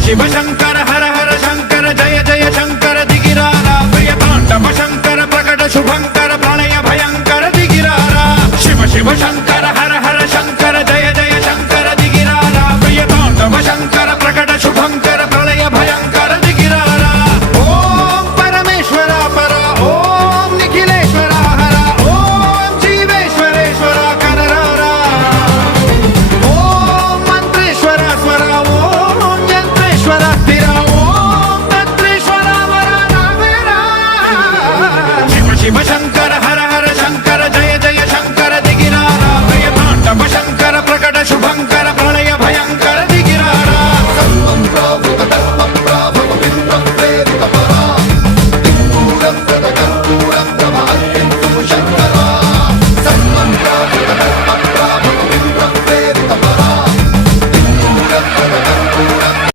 शिव शंकर हर हर शंकर जय जय शंकर दिगिरारा प्रिय तांडव शंकर प्रकट शुभंकर प्रलय भयंकर दिगिरारा शिव शिव शंकर